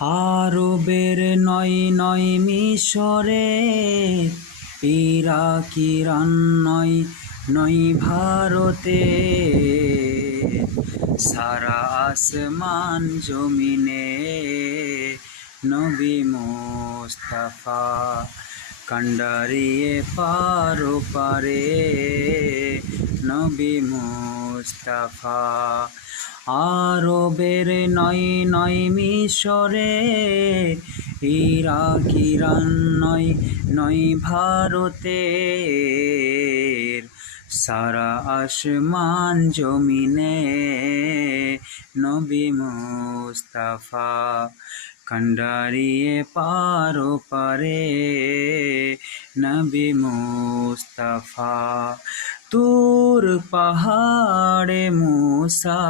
আরবের নয় নয় মিশরে, ইরাক ইরান নয় নয় ভারতে, সারা আসমান জমিনে নবী মুস্তাফা। কান্ডারিয়ে পারো পারে নবী মুস্তাফা। আরবের নয় নয় মিশরে, ইরাক ইরান নয় নয় ভারতে, সারা আসমান জমিনে নবী মুস্তাফা। কান্ডারিয়ে পারো পারে নবী মুস্তাফা। তুর পাহাড়ে মুসা